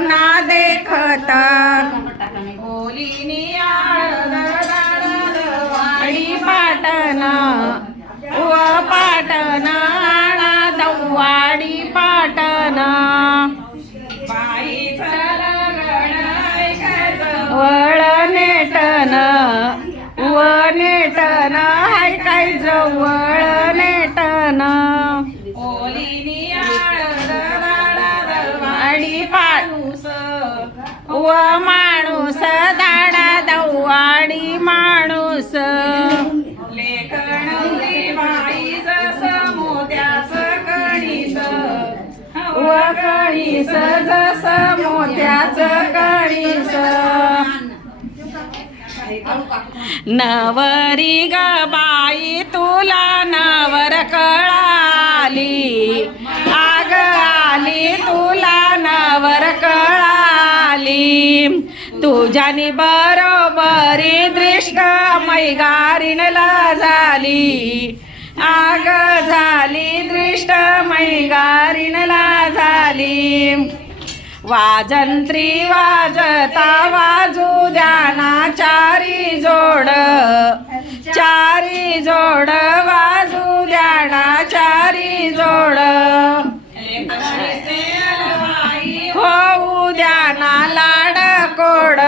ना देखत ओलीनी वाडी पाटण व पाटण पाटण नेटन हाय काय जवळ नेटन पाट माणूस. व माणूस दाडा दवाडी माणूस. कणीस. व कणीस जस मोत्याच नवरी ग बाई तुला नवर कळाली. आग आली तुला नवर कळाली. तुझ्यानी बरोबरी दृष्ट मैगारीनला झाली. आग झाली दृष्ट मैगारीनला झाली. वाजंत्री वाजता वाजू द्याना चारी जोड. चारी जोड वाजू द्याना चारी जोड. होऊ द्याना लाड कोड.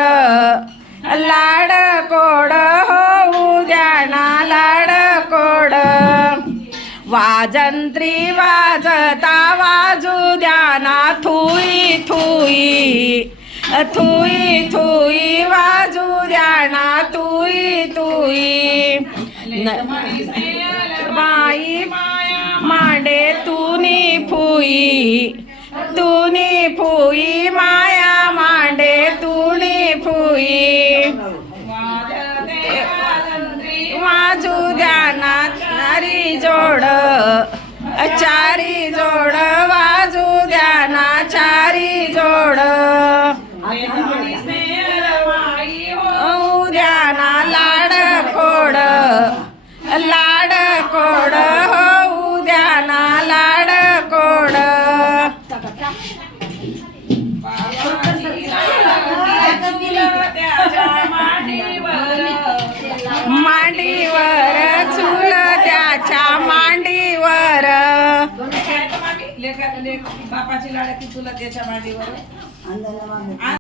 लाड कोड होऊ द्याना लाड कोड. वाजंत्री वाजता वाजू द्याना थू थुई थुई थुई वाजू द्याना तुई तुई बाई मांडे तुनी फुई तुनी फुई माया मांडे तुनी फुई. वाजू द्याना नारी जोड चारी बापाची लाडकी तुला त्याच्या मांडीवर